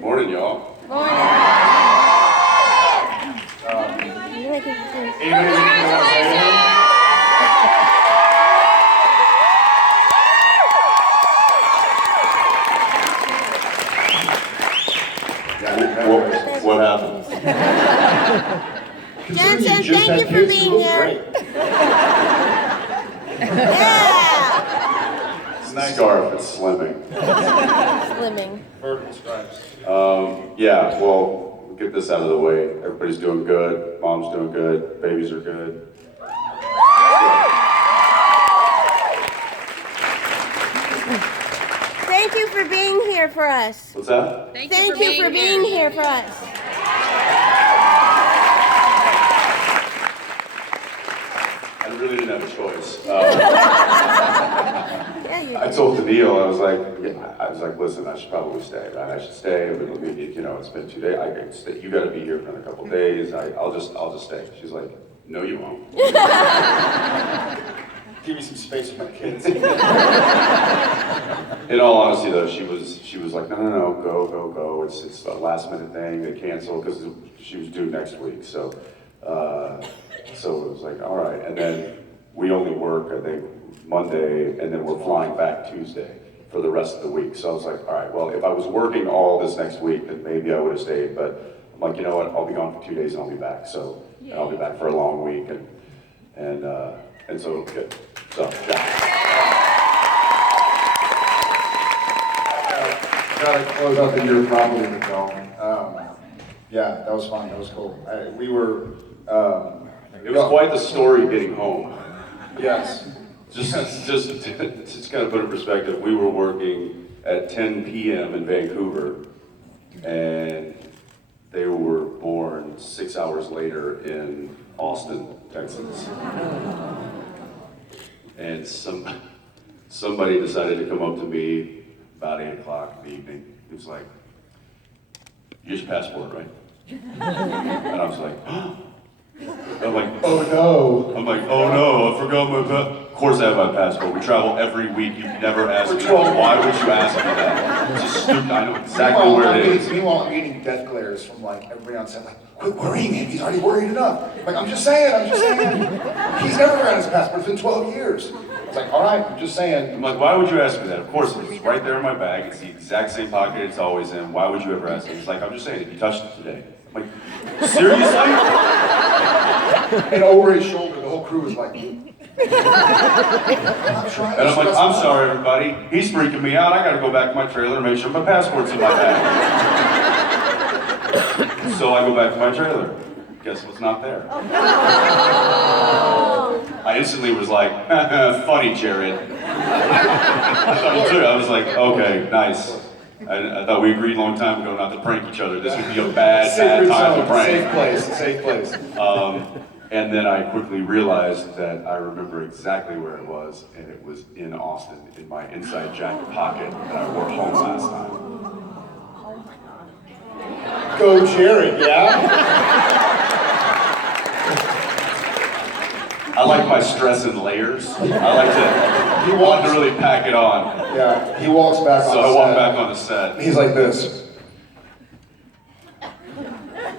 Morning, y'all. Morning. Anybody want to say anything? What happened? Jensen, thank you for being here. Yeah. It's a nice scarf. It's slimming. Slimming. Vertical stripes. Yeah, well, we'll get this out of the way. Everybody's doing good. Mom's doing good. Babies are good. Thank you for being here for us. What's that? Thank you for being here for us. I really didn't have a choice. Yeah, you I told Daniil, I was like, listen, I should probably stay, right? I should stay. It's been 2 days. I can stay. You got to be here for another couple days. I'll just stay. She's like, no, you won't. Give me some space for my kids. In all honesty, though, she was like, no, go. It's a last minute thing. They canceled because she was due next week. So it was like, all right. And then we only work, I think, Monday, and then we're flying back Tuesday for the rest of the week. So I was like, all right, well, if I was working all this next week, then maybe I would have stayed. But I'm like, you know what? I'll be gone for 2 days and I'll be back. So and I'll be back for a long week, and so it'll be good. So yeah. Gotta close out the year properly with y'all. Yeah, that was fun. That was cool. We were. It was quite the story getting home. Yes. Just kind of put it in perspective, we were working at 10 p.m. in Vancouver, and they were born 6 hours later in Austin, Texas. And somebody decided to come up to me about 8 o'clock in the evening. He was like, "Here's your passport, right?" And I was like, I'm like, Oh no. I'm like, oh no, I forgot my passport. Of course I have my passport. We travel every week. You've never asked me that. Why would you ask me that? It's just stupid. I know exactly where it is. Meanwhile, I'm getting death glares from like everybody on set, like, quit worrying him. He's already worried enough. Like, I'm just saying. He's never forgotten his passport. It's been 12 years. I was like, all right, I'm just saying. I'm like, why would you ask me that? Of course, it's right there in my bag. It's the exact same pocket it's always in. Why would you ever ask me? He's like, I'm just saying, if you touched it today. I'm like, seriously? And over his shoulder, the whole crew was like, And I'm like, I'm sorry, everybody. He's freaking me out. I got to go back to my trailer and make sure my passport's in my bag. So I go back to my trailer. Guess what's not there? I instantly was like, funny, Jared. I was like, okay, nice. I thought we agreed a long time ago not to prank each other. This would be a bad time to prank. Safe place. And then I quickly realized that I remember exactly where it was, and it was in Austin, in my inside jacket pocket that I wore home last time. Go Jared, yeah? I like my stress in layers. I like to want to really pack it on. Yeah, he walks back on So the I set. walk back on the set. He's like this.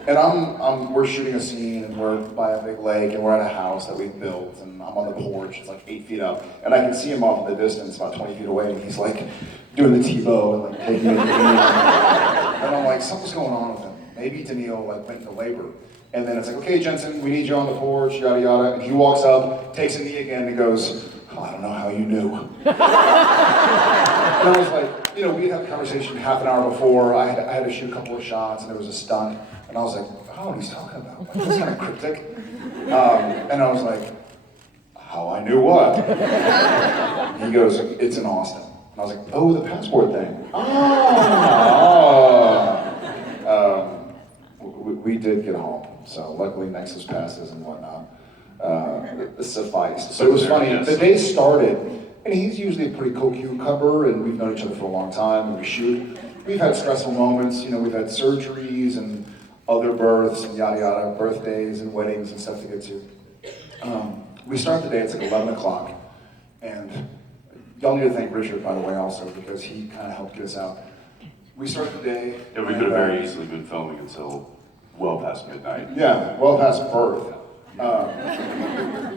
And we're shooting a scene, and we're by a big lake, and we're at a house that we've built, and I'm on the porch, it's like 8 feet up, and I can see him off in the distance, about 20 feet away, and he's like doing the T-bow and like taking it. And I'm like, something's going on with him. Maybe Daniil like went into labor. And then it's like, okay, Jensen, we need you on the porch, yada yada. And he walks up, takes a knee again, and goes, oh, I don't know how you knew. And I was like, we had a conversation half an hour before. I had to shoot a couple of shots, and there was a stunt. And I was like, I don't know what he's talking about. Like, that's kind of cryptic. And I was like, how I knew what? He goes, it's in Austin. And I was like, oh, the passport thing. We did get home. So luckily Nexus passes and whatnot sufficed. So it was funny. Yes. The day started, and he's usually a pretty cool cucumber, and we've known each other for a long time, and we shoot. We've had stressful moments. We've had surgeries and other births and yada yada, birthdays and weddings and stuff to get to. We start the day, it's like 11 o'clock, and y'all need to thank Richard, by the way, also, because he kind of helped get us out. We started the day. Yeah, we could have very easily been filming until well past midnight. Yeah, well past birth.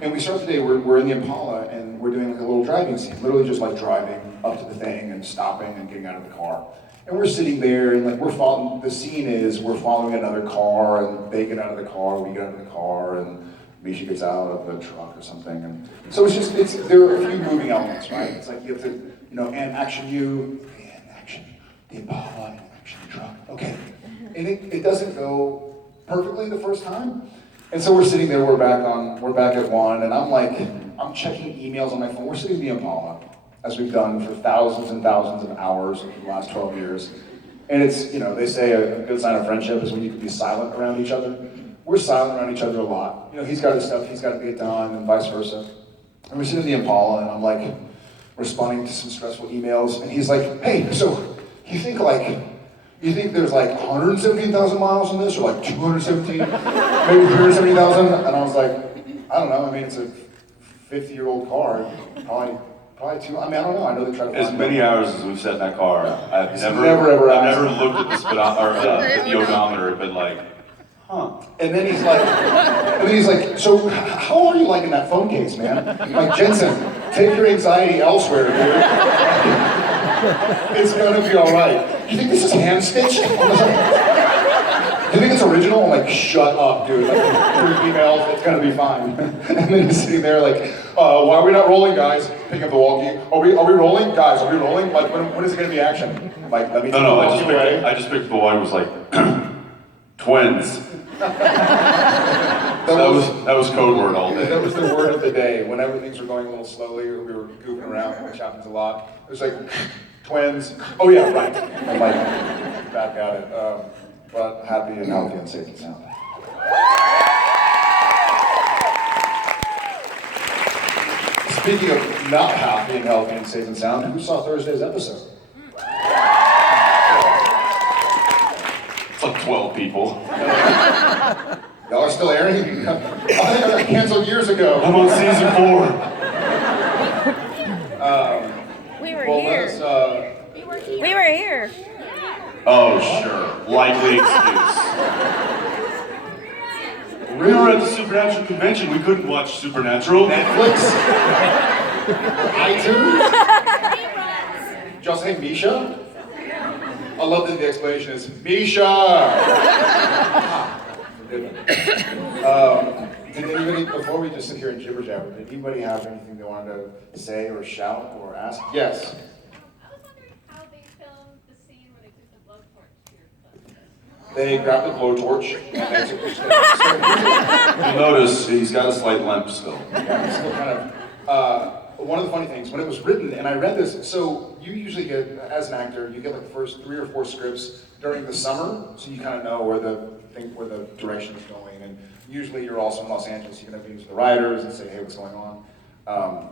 And we start the day, we're in the Impala, and we're doing like a little driving scene, literally just like driving up to the thing and stopping and getting out of the car. And we're sitting there, and like we're following, the scene is we're following another car, and they get out of the car, we get out of the car, and Misha gets out of the truck or something. And so there are a few moving elements, right? It's like you have to, and action and action, the Impala, and action the truck, okay. And it doesn't go perfectly the first time. And so we're sitting there, we're back at 1, and I'm checking emails on my phone. We're sitting in the Impala, as we've done for thousands and thousands of hours over the last 12 years. And it's, they say a good sign of friendship is when you can be silent around each other. We're silent around each other a lot. He's got his stuff, he's got to get done, and vice versa. And we're sitting in the Impala, and I'm like responding to some stressful emails, and he's like, hey, so you think there's like 117,000 miles in this, or like 217, maybe 370,000? And I was like, I don't know. I mean, it's a 50-year-old car, probably too. I mean, I don't know. I know they try to. As many hours as we've sat in that car, I've never looked at the odometer and been like, huh. And then he's like, so how are you liking that phone case, man? I'm like, Jensen, take your anxiety elsewhere, dude. It's gonna be all right. You think this is hand stitched? You think it's original? I'm like, shut up, dude. Like, through emails, it's gonna be fine. And then he's sitting there like, why are we not rolling, guys? Picking up the walkie. Are we rolling? Guys, are we rolling? Like, when is it gonna be action? I'm like, let me take the walkie away. I just picked the one. It was like, twins. That was code word all day. That was the word of the day. Whenever things were going a little slowly, or we were goofing around, which happens a lot. It was like, twins. Oh yeah, right. I'm like, back at it. But happy and healthy and safe and sound. Speaking of not happy and healthy and safe and sound, who saw Thursday's episode? It's like 12 people. Y'all are still airing? I think I got canceled years ago. I'm on season 4. We were here. We were here. Oh, sure. Likely excuse. We were at the Supernatural convention. We couldn't watch Supernatural. Netflix? iTunes? Did y'all say Misha? I love that the explanation is Misha! Did anybody, before we just sit here and jibber jabber, did anybody have anything they wanted to say or shout or ask? Yes. I was wondering how they filmed the scene where they took the blowtorch to your foot. They grabbed the blowtorch and they took You'll notice he's got a slight limp still. Yeah, it's still kind of, one of the funny things, when it was written, and I read this, so you usually get, as an actor, you get like the first 3 or 4 scripts during the summer, so you kind of know where the direction is going, and usually you're also in Los Angeles, you can have meetings with the writers and say, hey, what's going on?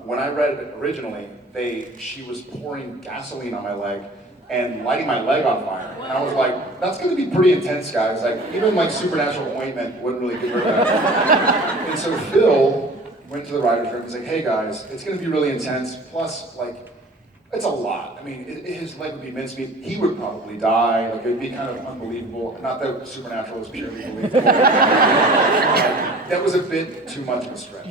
When I read it originally, she was pouring gasoline on my leg and lighting my leg on fire. And I was like, that's gonna be pretty intense, guys. Like, even like supernatural ointment wouldn't really get rid of that. And so Phil went to the writer's room, he's like, hey guys, it's gonna be really intense, plus like, it's a lot. I mean, his leg would be mincemeat. He would probably die. Like, it would be kind of unbelievable. Not that Supernatural is purely believable. That was a bit too much of a stretch.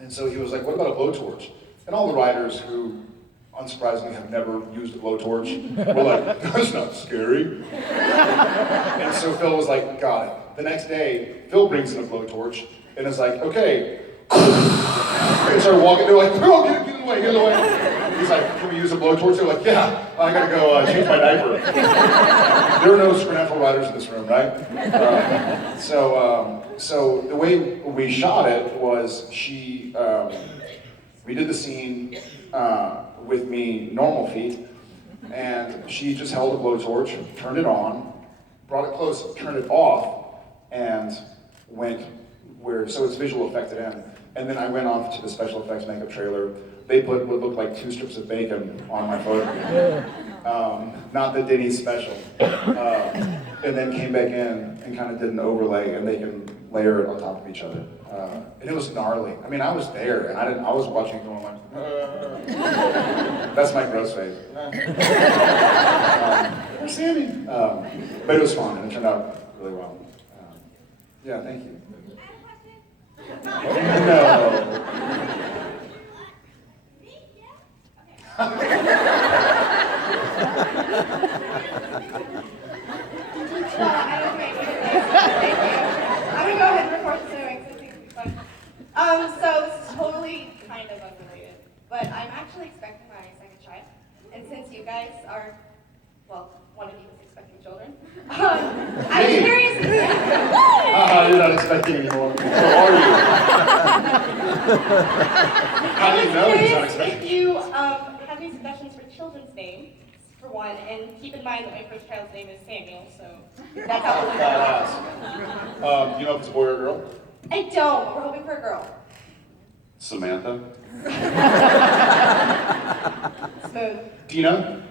And so he was like, what about a blowtorch? And all the writers who, unsurprisingly, have never used a blowtorch were like, that's not scary. And so Phil was like, got it. The next day, Phil brings in a blowtorch and is like, okay. They started walking, they're like, oh, get it away, get it away. He's like, can we use a blowtorch? They're like, yeah, I gotta go change my diaper. There are no supernatural writers in this room, right? So the way we shot it was we did the scene with me normal feet, and she just held a blowtorch, turned it on, brought it close, turned it off, and went so it's visual effected in. And then I went off to the special effects makeup trailer. They put what looked like 2 strips of bacon on my photo. Not the Denny's special. And then came back in and kind of did an overlay, and they can layer it on top of each other. And it was gnarly. I mean, I was there, and I was watching it going like, that's my gross face. Where's Sammy? But it was fun, and it turned out really well. Yeah, thank you. No. I'm gonna go ahead and report this anyway because I think it's fun. So this is totally kind of unrelated, but I'm actually expecting my second child, and since you guys are, well, one of you is expecting children, I'm curious. You're not expecting anymore. Or are you? How do you know he's not expecting? If you have any suggestions for children's names, for one, and keep in mind that my first child's name is Samuel, so that's how we'll Badass. Do you know if it's a boy or a girl? I don't, but we're hoping for a girl. Samantha? Smooth. Dina?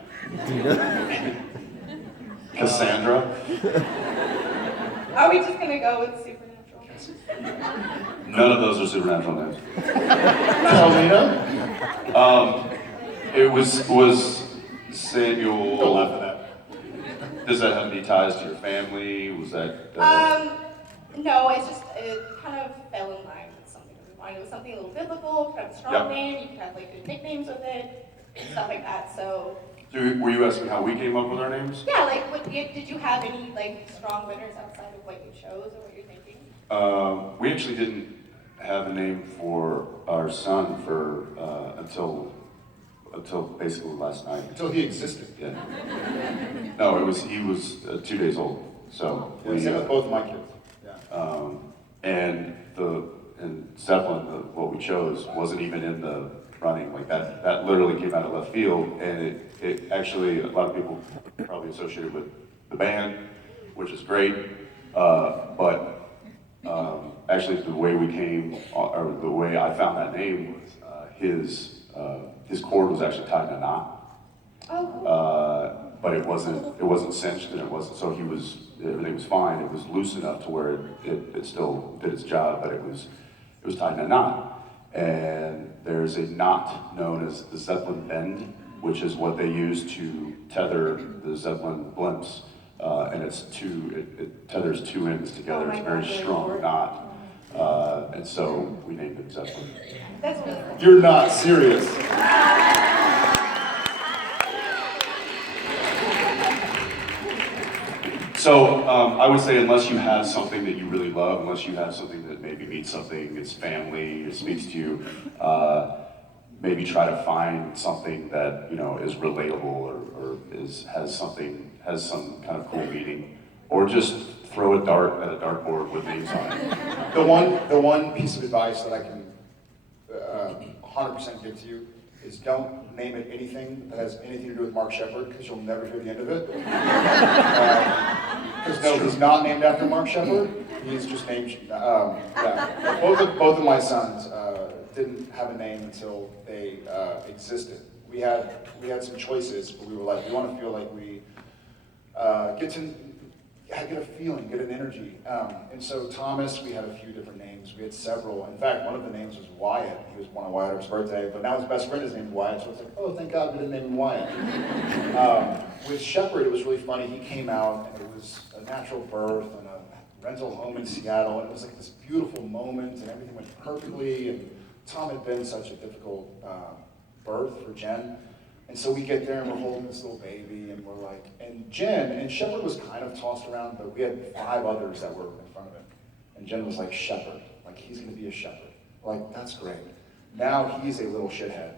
Cassandra? Are we just gonna go with supernatural? None of those are supernatural names. Paulina? It was Samuel. Don't laugh at that. Does that have any ties to your family? Was that? No, it's just, it kind of fell in line with something that we wanted. It was something a little biblical, kind of a strong Yep. name, you could have like good nicknames with it, stuff like that, so. Were you asking how we came up with our names? Yeah, like, did you have any like strong winners outside of what you chose or what you're thinking? We actually didn't have a name for our son for until basically last night. Until he existed. Yeah. No, he was 2 days old. So Yeah, same with both of my kids. Yeah. And Zeppelin, what we chose, wasn't even in the running. Like that literally came out of left field, and it actually, a lot of people probably associate it with the band, which is great, but actually the way we came, or the way I found that name was his cord was actually tied in a knot. Oh, cool. But it wasn't cinched, and everything was fine. It was loose enough to where it still did its job, but it was tied in a knot. And there's a knot known as the Zeppelin bend, which is what they use to tether the Zeppelin blimps. And it tethers two ends together. Oh my It's a very God, strong really? knot. And so we named it Zeppelin. That's really cool. You're not serious. So I would say unless you have something that you really love, unless you have something that maybe means something, it's family, it speaks to you, maybe try to find something that is relatable or has some kind of cool meaning, or just throw a dart at a dartboard with names on it. The one piece of advice that I can 100% give to you is don't name it anything that has anything to do with Mark Shepard, because you'll never hear the end of it. Because no, he's not named after Mark Shepard. He's just named. Yeah. Both of my sons didn't have a name until they existed. We had some choices, but we were like, we want to feel like we get a feeling, get an energy. And so Thomas, we had a few different names. We had several. In fact, one of the names was Wyatt. He was one of Wyatt's birthday, but now his best friend is named Wyatt, so it's like, oh, thank God we didn't name him Wyatt. With Shepard, it was really funny. He came out, and it was a natural birth and a rental home in Seattle, and it was like this beautiful moment, and everything went perfectly, and Tom had been such a difficult birth for Jen. And so we get there and we're holding this little baby and we're like, and Jen, and Shepard was kind of tossed around, but we had 5 others that were in front of him. And Jen was like, Shepard, like he's gonna be a shepherd. We're like, that's great. Now he's a little shithead.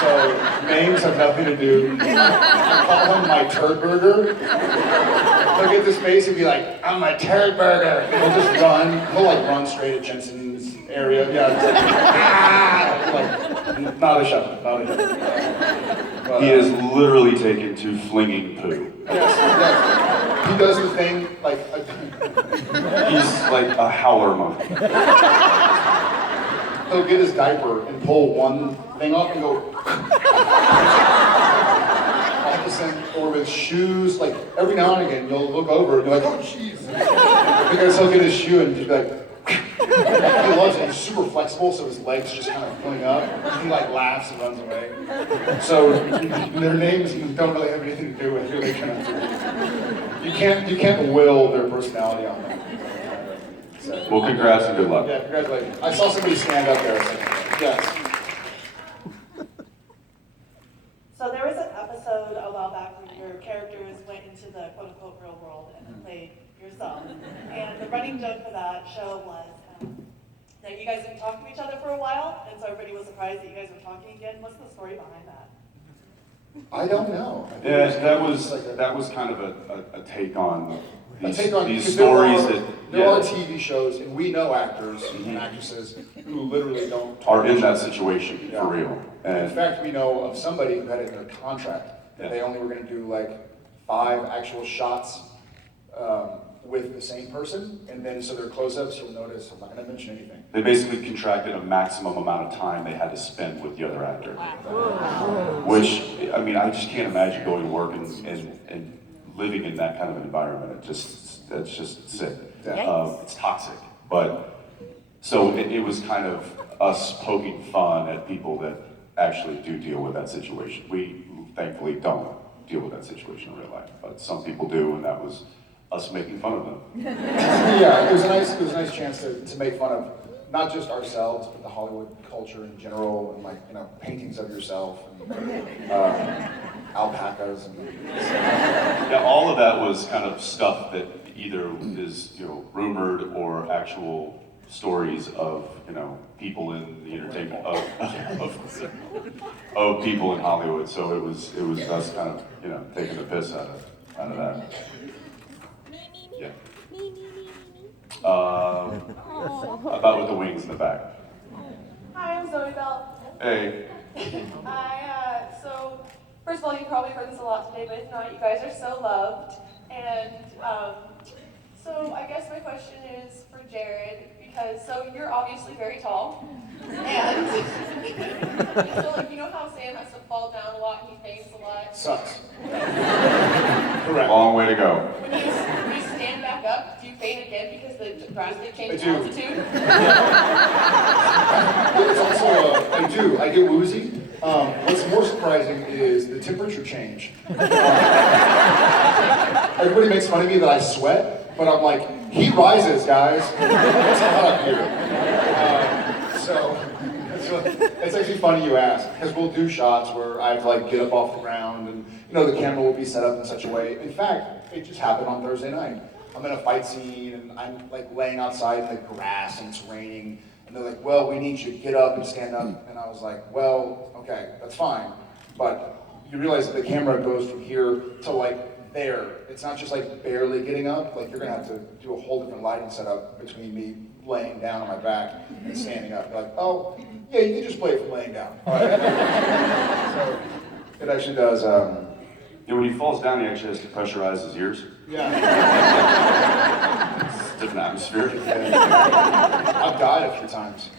So names have nothing to do. I call him my turd burger. He'll get this face and be like, I'm a turd burger. And he'll just run. He'll like run straight at Jensen's area. Yeah, just like, ah! Like, not a shepherd, not a shepherd. But, He is literally taken to flinging poo. yes. He does the thing like He's like a howler monkey. he'll get his diaper and pull one thing off and go all of a sudden, or with shoes, like every now and again you'll look over and you're like, oh jeez. Because he'll get his shoe and just be like, he loves it. He's super flexible, so his legs just kind of filling up. He like laughs and runs away. So their names don't really have anything to do with who they kind of. You can't will their personality on them. So, Well, congrats and good luck. yeah, congratulations. I saw somebody stand up there. So, yes. So there was an episode a while back where your characters went into the quote-unquote real world and then played yourself. And the running joke for that show was that you guys didn't talk to each other for a while, and so everybody was surprised that you guys were talking again. What's the story behind that? I don't know. I think Yeah, it that was kind of a take on these because stories there are TV shows, and we know actors and actresses who literally don't talk are to in each that other. situation Yeah. for real. In And fact, we know of somebody who had it in their contract that they only were going to do like 5 actual shots with the same person, and then so their close-ups, you'll notice, I'm not going to mention anything. they basically contracted a maximum amount of time they had to spend with the other actor. Which, I mean, I just can't imagine going to work and living in that kind of an environment. That's just sick. Yeah. It's toxic. But, so it was kind of us poking fun at people that actually do deal with that situation. We thankfully don't deal with that situation in real life, but some people do, and that was us making fun of them. Yeah, it was a nice chance to make fun of not just ourselves, but the Hollywood culture in general, and like, you know, paintings of yourself, and alpacas, and Yeah, all of that was kind of stuff that either is, you know, rumored or actual stories of, you know, people in the entertainment of people in Hollywood. So it was us kind of, you know, taking the piss out of that. Yeah. About with the wings in the back. Hi, I'm Zoe Bell. Hey. So first of all, you've probably heard this a lot today, but if not, you guys are so loved. And so I guess my question is for Jared, because so you're obviously very tall. And so like, you know how Sam has to fall down a lot and he faints a lot? sucks. Correct. Long way to go. When you stand back up, do you faint again because the drastic change in I do. altitude? It's also, I get woozy. What's more surprising is the temperature change. Everybody makes fun of me that I sweat, but I'm like, heat rises, guys. It's hot up here. So it's actually funny you ask, because we'll do shots where I have to like get up off the ground, and you know the camera will be set up in such a way. In fact, it just happened on Thursday night. I'm in a fight scene, and I'm like laying outside in the grass, and it's raining. And they're like, well, we need you to get up and stand up. And I was like, well, okay, that's fine. But you realize that the camera goes from here to like there. It's not just like barely getting up. Like you're gonna have to do a whole different lighting setup between me laying down on my back and standing up. You're like, oh, yeah, you can just play it from laying down. All right? So it actually does. Yeah, when he falls down, he actually has to pressurize his ears. Yeah. It's a different atmosphere. I've died a few times.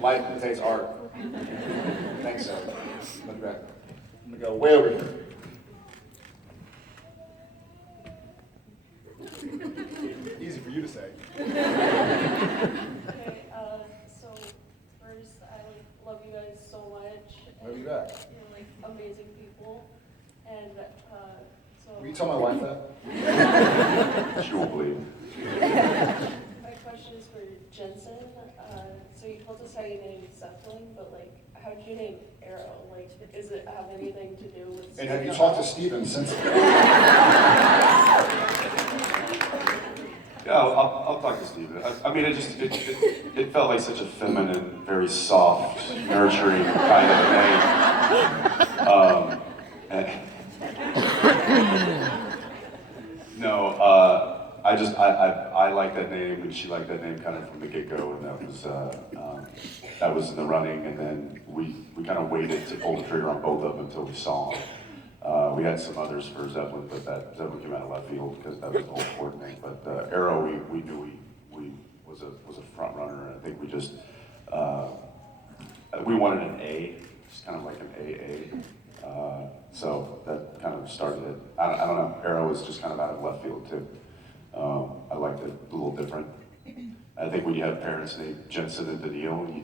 Life imitates art. Thanks, Ed. Look back. I'm gonna go way over here. Easy for you to say. Okay, so first, I love you guys so much. Love you back. You're like amazing people, and so. Will you tell my wife that? She won't believe. My question is for Jensen. So you told us how you named Zeppelin, but like, how did you name Arrow? Like, does it have anything to do with? And have you talked to Steven since then? Yeah, I'll talk to Steve. I mean, it felt like such a feminine, very soft, nurturing kind of name. No, I like that name, and she liked that name kind of from the get-go, and that was in the running, and then we kind of waited to pull the trigger on both of them until we saw them. We had some others for Zeppelin, but that Zeppelin came out of left field because that was the whole important thing. But Arrow, we knew we was a front runner, and I think we just we wanted an A, just kind of like an AA. So that kind of of started it. I don't know. Arrow was just kind of out of left field too. I liked it a little different. I think when you have parents named Jensen and Daniil, you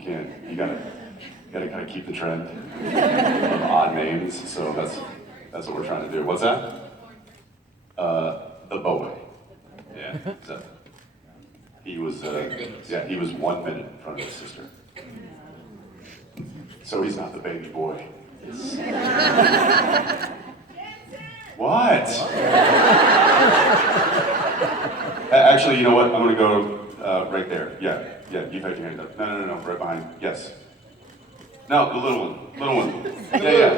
gotta kind of keep the trend of odd names. So that's what we're trying to do. What's that? The boy. Yeah. So he was 1 minute in front of his sister. So he's not the baby boy. What? Actually, you know what? I'm gonna go right there. Yeah, you've had your hand up. No, right behind. Yes. No, the little one. Yeah.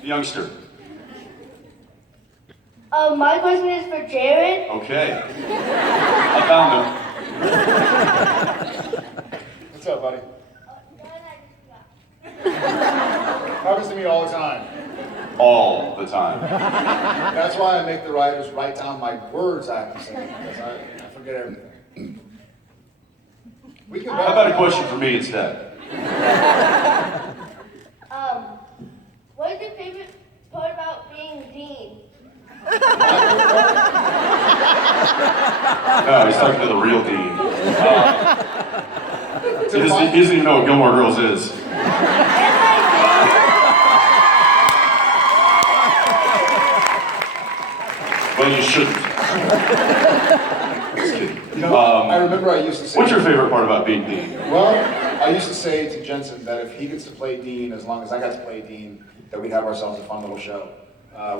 The youngster. My question is for Jared. Okay. I found him. What's up, buddy? Happens to me all the time. All the time. That's why I make the writers write down my words I have to say, because I forget everything. How about a question for me instead? What is your favorite part about being dean? No, he's talking to the real dean. He doesn't even know what Gilmore Girls is. Well, you shouldn't. Just kidding. You know, I remember I used to say... What's your favorite part about being dean? Well, I used to say to Jensen that if he gets to play Dean, as long as I got to play Dean, that we'd have ourselves a fun little show.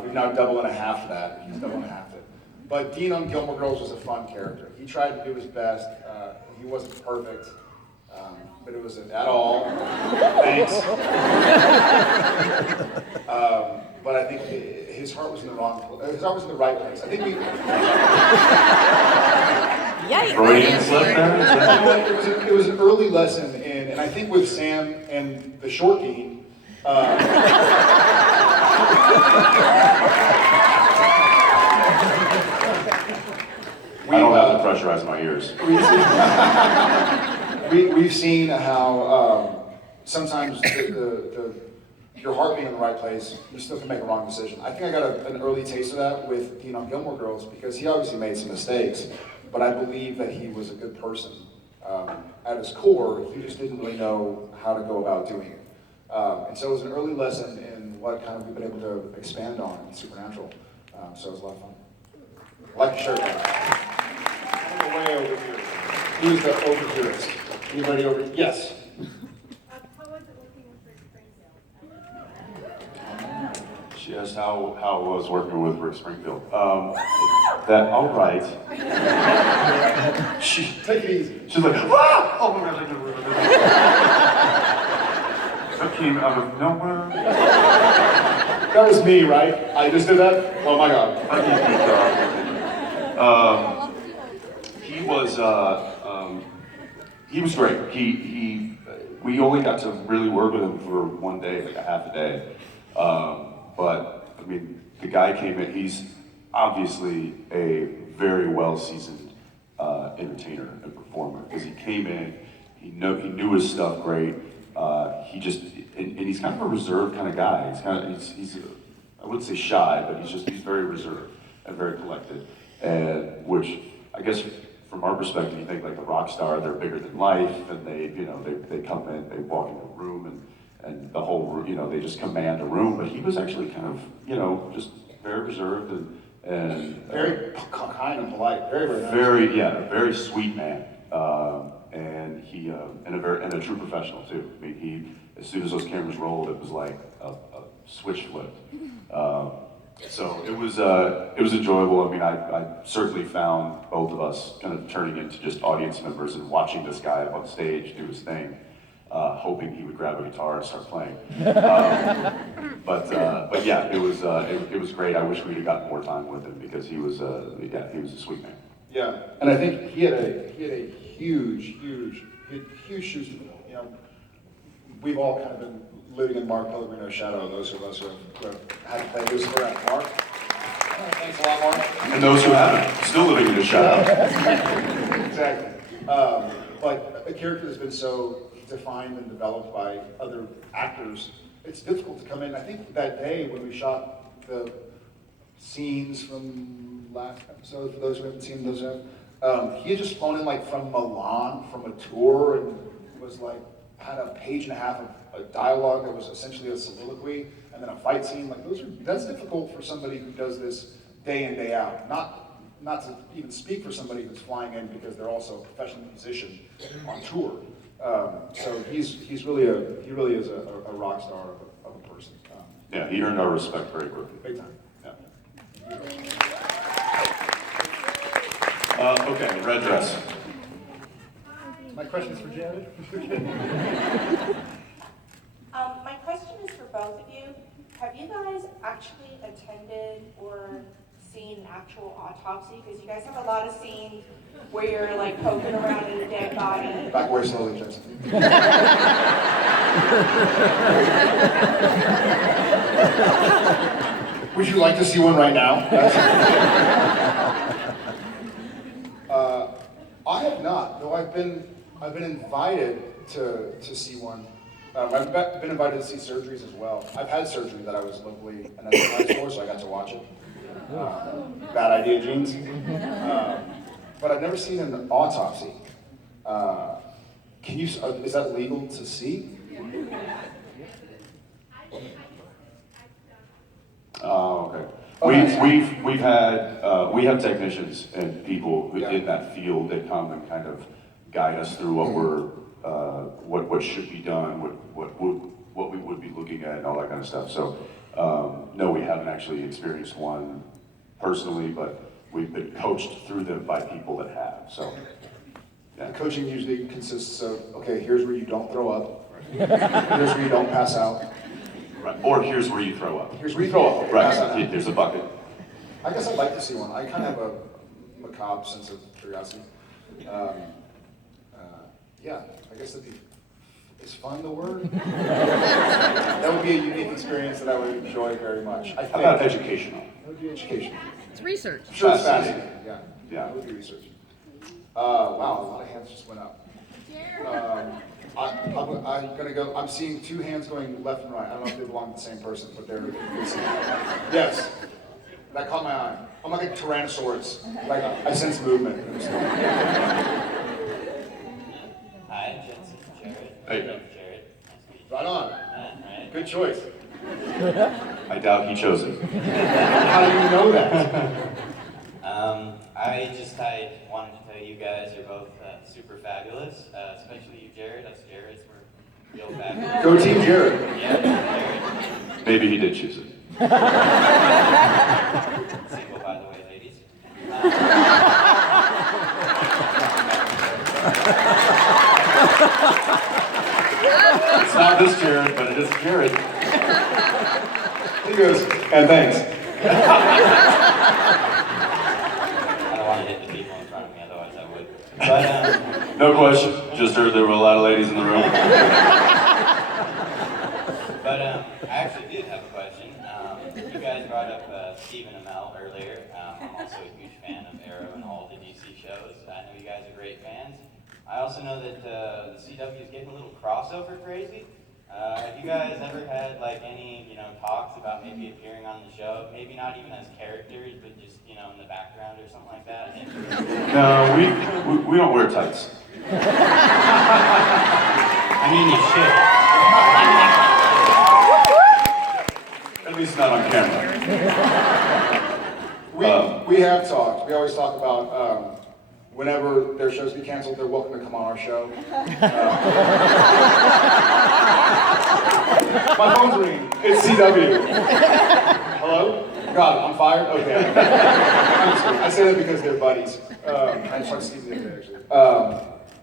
We've now double and a half that. He's double and a half it. But Dean on Gilmore Girls was a fun character. He tried to do his best. He wasn't perfect, but it wasn't at all. Thanks. But I think his heart was in the his heart was in the right place. I think we... Freudian slip there? Is that- It was an early lesson in, and I think with Sam and the short Dean, I don't have to pressurize my ears. we've seen how sometimes your heart being in the right place, you still can make a wrong decision. I think I got an early taste of that with Dean on Gilmore Girls because he obviously made some mistakes, but I believe that he was a good person. At his core, he just didn't really know how to go about doing it. And so it was an early lesson in what kind of we've been able to expand on in Supernatural. So it was a lot of fun. I like your shirt, man. I'm way over here. Who's the over-hearist? Anybody over? Yes. How was it working with Rick Springfield? She asked how it was working with Rick Springfield. That, all right. Take it easy. She's like, ah! Oh my gosh, that came out of nowhere. That was me, right? I just did that? Oh my God. He was great. We only got to really work with him for one day, like a half a day. But I mean, the guy came in. He's obviously a very well-seasoned entertainer and performer because he came in. He knew his stuff great. And he's kind of a reserved kind of guy. He's I wouldn't say shy, but he's very reserved and very collected. And which I guess from our perspective, you think like a rock star, they're bigger than life, and they come in, they walk into a room, and the whole room, they just command a room. But he was actually kind of, just very reserved and Very kind and polite. Very nice. A very sweet man. And he and a true professional too. I mean, he, as soon as those cameras rolled, it was like a switch flipped. So it was enjoyable. I mean, I certainly found both of us kind of turning into just audience members and watching this guy up on stage do his thing, hoping he would grab a guitar and start playing. But yeah, it was great. I wish we'd have gotten more time with him because he was a sweet man. Yeah, and I think he had a huge shoes to fill. We've all kind of been living in Mark Pellegrino's shadow, those of us who have had to play Lucifer at Mark. Thanks a lot, Mark. And those who haven't, still living in his shadow. Exactly. But a character that's been so defined and developed by other actors it's difficult to come in. I think that day when we shot the scenes from last episode, for those who haven't seen those yet, he had just flown in like from Milan from a tour and was like, had a page and a half of a dialogue that was essentially a soliloquy, and then a fight scene. Like that's difficult for somebody who does this day in, day out. Not to even speak for somebody who's flying in because they're also a professional musician on tour. So he really is a rock star of a person. Yeah, he earned our respect very quickly. Big time. Yeah. Okay, red dress. My question is for Jared. My question is for both of you. Have you guys actually attended or seen an actual autopsy? Because you guys have a lot of scenes where you're like poking around in a dead body. Back away slowly, Jensen. Would you like to see one right now? I have not, though I've been invited to see one. I've been invited to see surgeries as well. I've had surgery that I was locally anesthetized for, so I got to watch it. Bad idea, Jeans. But I've never seen an autopsy. Is that legal to see? Oh, okay. Okay. We have technicians and people who Yeah. in that field that come and kind of guide us through what what should be done, what we would be looking at, and all that kind of stuff. So no, we haven't actually experienced one personally, but we've been coached through them by people that have. So yeah. The coaching usually consists of, okay, here's where you don't throw up. Here's where you don't pass out. Right. Or here's where you throw up. Here's where you throw up. Okay, pass out. Right. There's a bucket. I guess I'd like to see one. I kind of have a macabre sense of curiosity. Yeah, I guess is fun the word? That would be a unique experience that I would enjoy very much. I think How about educational? That would be educational. It's research. Sure, it's fascinating. Yeah, Yeah. it would be research. Wow, a lot of hands just went up. I'm gonna go. I'm seeing two hands going left and right. I don't know if they belong to the same person, but they're. Yes, that caught my eye. I'm like a Tyrannosaurus. Like I sense movement. Hi, Jensen, Jared. Hey. Jared. Nice to meet you. Right on. Right. Good choice. I doubt he chose it. How do you know that? I wanted to tell you guys you're both super fabulous, especially you, Jared. Us Jareds were real fabulous. Go Team Jared. Yeah, Jared. Maybe he did choose it. Single, by the way, ladies. It's not this Jared, but it is Jared. He goes, and thanks. I don't want to hit the people in front of me, otherwise I would. But, No question. Just heard there were a lot of ladies in the room. But I actually did have a question. You guys brought up Stephen Amell earlier. I'm also a huge fan of Arrow and all the DC shows. I know you guys are great fans. I also know that the CW is getting a little crossover crazy. Have you guys ever had like any, talks about maybe appearing on the show? Maybe not even as characters, but just, in the background or something like that? No, we don't wear tights. I mean, you should. At least not on camera. We have talked. We always talk about whenever their shows get canceled, they're welcome to come on our show. My phone's ringing. It's CW. Hello? God, I'm fired? Okay. I say that because they're buddies. I just talked to Steve the other day, actually.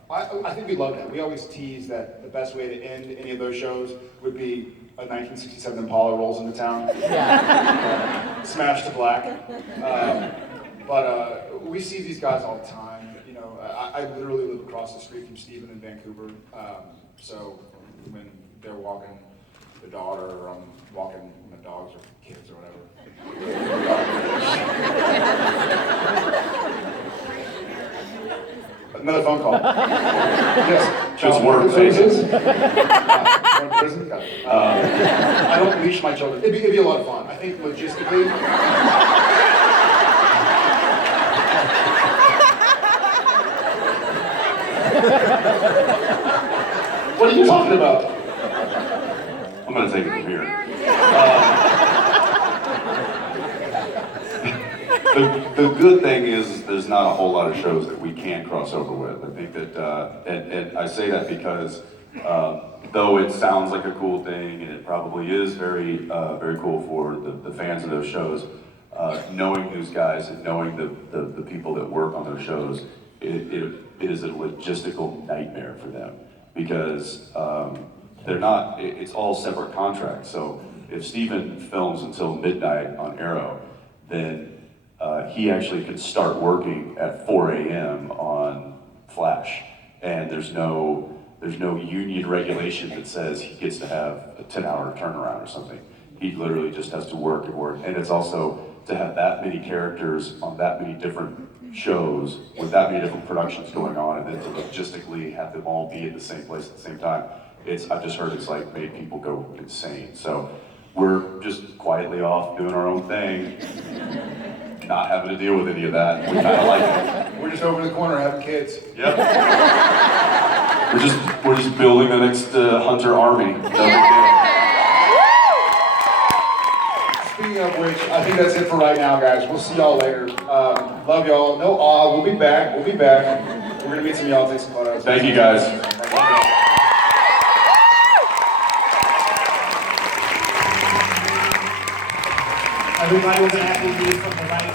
I think we love that. We always tease that the best way to end any of those shows would be a 1967 Impala rolls into town. Smash to black. But we see these guys all the time. I literally live across the street from Stephen in Vancouver. So when they're walking the daughter, or I'm walking my dogs or kids or whatever. Another phone call. Yes. Just work, services. Prison? Got it. I don't leash my children. It'd be a lot of fun. I think logistically. What are you talking about? I'm gonna take it from here. The good thing is there's not a whole lot of shows that we can cross over with. I think that, and I say that because though it sounds like a cool thing, and it probably is very cool for the fans of those shows, knowing those guys and knowing the people that work on those shows, it is a logistical nightmare for them because they're not, it's all separate contracts. So if Steven films until midnight on Arrow, then he actually could start working at 4 a.m. on Flash, and there's no union regulation that says he gets to have a 10-hour turnaround or something. He literally just has to work and work, and it's also to have that many characters on that many different shows with that many different productions going on, and then to logistically have them all be at the same place at the same time. I've just heard it's like made people go insane. So we're just quietly off doing our own thing, not having to deal with any of that. We kind of like it. We're just over in the corner having kids. Yep. We're just building the next Hunter army. No big deal. Speaking of which, I think that's it for right now, guys. We'll see y'all later. Love y'all. No awe. We'll be back. We'll be back. We're gonna meet some of y'all, take some photos. Thank you, guys. Everybody was an Applebee's from the right